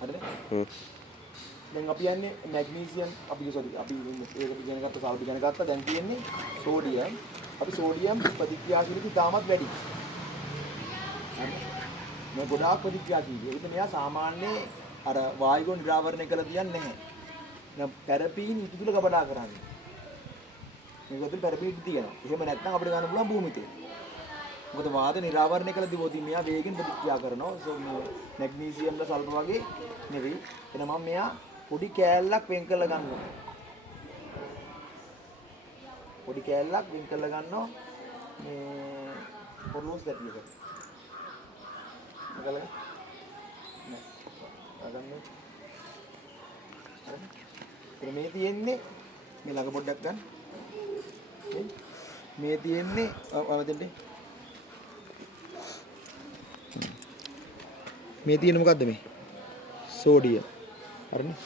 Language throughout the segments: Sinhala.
හරිද? දැන් අපි යන්නේ මැග්නීසියම් අපි ඒක ඉගෙන ගත්ත සල්ෆර් ඉගෙන ගත්තා. දැන් තියෙන්නේ සෝඩියම්. අපි සෝඩියම් ප්‍රතික්‍රියාශීලීත්වය තාමත් වැඩි. මේ ගොඩාක් ප්‍රතික්‍රියාශීලී. ඒක මෙයා සාමාන්‍ය අර වායුව නිරාවරණය කළ තියන්නේ නැහැ. නම් පැරපීන් ඉතුරු ගබඩා කරන්නේ. මේක උදේ පැරපීන් තියෙනවා. එහෙම නැත්නම් අපිට ගන්න පුළුවන් භූමිතේ. මොකද වාද නිරාවරණය කළ දිවෝදී මෙයා වේගෙන් ප්‍රතික්‍රියා කරනවා. මැග්නීසියම්ල සල්ෆර් වගේ නෙවෙයි. එන මම මෙයා පොඩි කෑල්ලක් වෙන් කරලා ගන්නවා. පොඩි කෑල්ලක් වෙන් කරලා ගන්නවා මේ පොරොස් දැටියකට. මොකලද? නෑ. අගන්නේ. හරි. මේ තියෙන්නේ මේ ළඟ පොඩ්ඩක් ගන්න. මේ තියෙන්නේ අවදෙන්නේ. මේ තියෙන්නේ මොකද්ද මේ? සෝඩියම්. හරිනේ.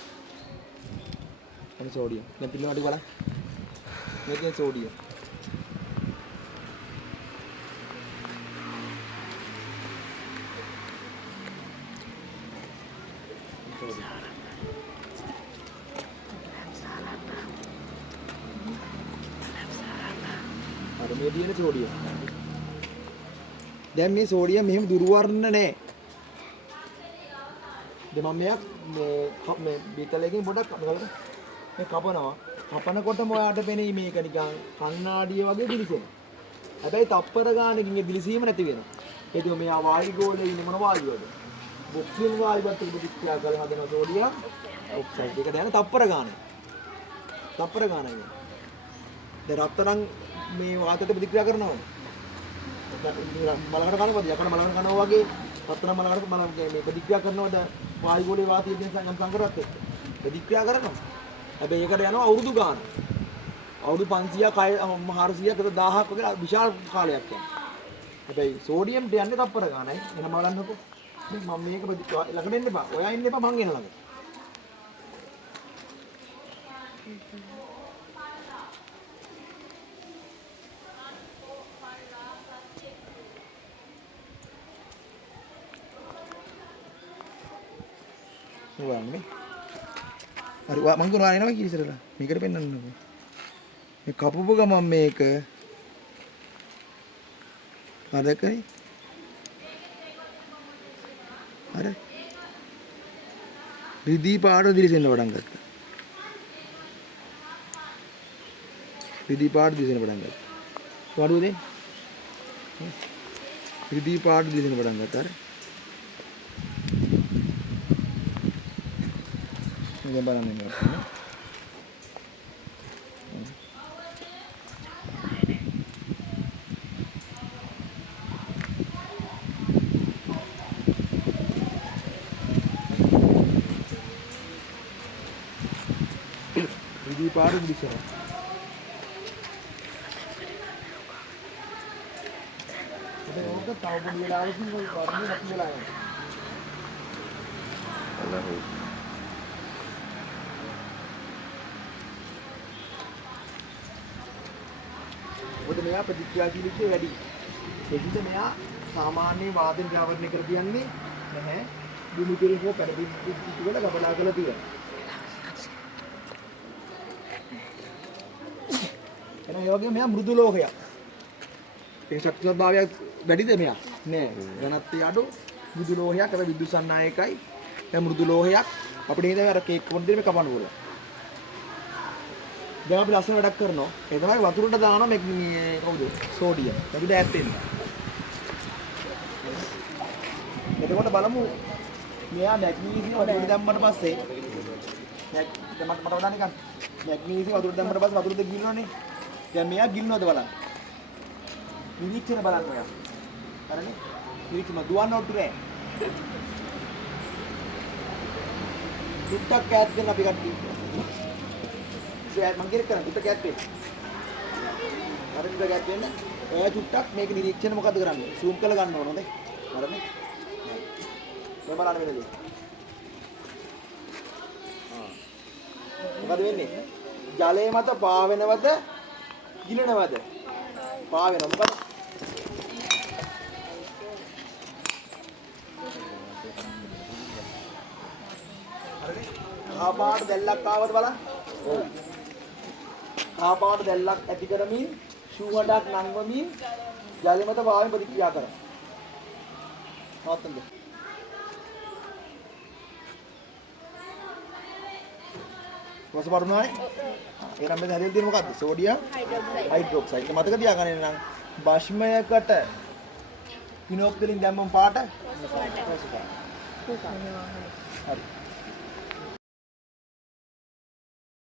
අනේ සෝඩියම්. දැන් පිළිවෙලට බලන්න. මේ තියෙන සෝඩියම්. අර මේ තියෙන සෝඩියම්. දැන් මේ සෝඩියම් මෙහෙම දුර්වර්ණ නැහැ. දැන් මම මේ බීතලයෙන් පොඩක් මොකද මේ කපනවා. කපනකොටම ඔයාට පෙනෙයි මේක නිකන් කණ්ණාඩිය වගේ දිලිසෙනවා. හැබැයි තප්පර ගානකින් ඒ දිලිසීම නැති වෙනවා. ඒක මෙයා වායු ගෝලයේ ඉන්නේ මොන වායුවද? බොක්සින් වායුවත් ප්‍රතික්‍රියා කරලා හදන සෝඩියම් ඔක්සයිඩ්. ඒක දැන තප්පර ගානයි. තප්පර ගානයි. දැන් රත්තරන් මේ වාතයට ප්‍රතික්‍රියා කරනවා. මලකට කනවද? යකඩ මලකට කනවා වගේ රත්තරන් මලකට මේ ප්‍රතික්‍රියා කරනවද? වායු ගෝලයේ වාතයේ තියෙන සංකරත් එක්ක ප්‍රතික්‍රියා කරනවා. හැබැයි ඒකට යනවා අවුරුදු ගාන. අවුරුදු 500ක් 400ක් 1000ක් වගේ විශාල කාලයක් යනවා. හැබැයි සෝඩියම්ට යන්නේ තප්පර ගානයි. එහෙනම් බලන්නකෝ. මම මේක ළඟට එන්න එපා. ඔයා ඉන්න එපා මං එන ළඟ. වන්නේ. හරි මං ගුණා එනවා කී ඉස්සරලා. මේකට පෙන්නන්නකෝ. මේ කපපු ගමන් මේක හරකයි. හරි. රිදී පාට දිලිසෙන්න පටන් ගත්තා. රිදී පාට දිලිසෙන්න පටන් ගත්තා. වඩුවද? රිදී පාට දිලිසෙන්න පටන් ගත්තා. හරි. දැන් බලන්න මේක. විදි පාරු දිසර. ඒක ඕක තව පොඩි වෙලාවකින් ඔය වර්ණය නැති වෙලා යනවා. අල්ලහු මොකද මෙයා ප්‍රතික්‍රියාශීලීත්වය වැඩි. ඒකිට මෙයා සාමාන්‍ය වාදන නිරාවරණය කර තියන්නේ නැහැ. දුමුතිල් හෝ පැරදිච්ච වල ගබඩා කරලා තියෙනවා. එන ඒ වගේ මෙයා මෘදු ලෝහයක්. ඒ ශක්තිමත්භාවයක් වැඩිද මෙයා? නෑ. වෙනත් අඩු මෘදු ලෝහයක්. අර විද්‍යුත් සන්නායකයි. ඒ මෘදු ලෝහයක් අපිට නේද අර කේක් පොඩ්ඩේ මේ කපන්න ඕන. දැන් අපි ලස්සන වැඩක් කරනවා. ඒ තමයි වතුරට දානවා මේ කවුද? සෝඩියම්. ඒක ඈත් වෙන්න. එතකොට බලමු මෙයා මැග්නීසියම් වතුරට දැම්මට පස්සේ මට වඩා නිකන් මැග්නීසියම් වතුරට දැම්මට පස්සේ වතුරට ගිලිනවනේ. දැන් මෙයා ගිලිනවද බලන්න. නිරීක්ෂණ බලන්න ඔයා. හරිනේ? නිරීක්ෂණ දුවන්න ඔට්ටු නෑ. සුට්ටක් ඈත් වෙන අපි කට්ටිය. මං කිය කරන්නේ පිට කැත් වෙන්න. අර පිට කැත් වෙන්න. ඔය චුට්ටක් මේක නිරීක්ෂණ මොකද කරන්නේ? zoom කරලා ගන්න ඕන හොඳේ. හරිනේ? ඔය බලන්න වෙනදී. මොකද වෙන්නේ? ජලයේ මත පාවෙනවද? ගිලෙනවද? පාවෙනවා. මොකද? කහපාට දැල්ලක් ආවද බලන්න. ඔව්. කහපාට දැල්ලක් ඇති කරමින් ෂූ හඩක් නංවමින් ජලය මත වායු ප්‍රතික්‍රියා කරනවා. නවත්තන්න. වස පරුණානේ? එහෙනම් මේක හැදෙන්න තියෙන්නේ මොකද්ද? Sodium hydroxide. ඒක මතක තියාගන්න නම් භස්මයකට පිනොක්සිලින් දැම්මම පාට හරි.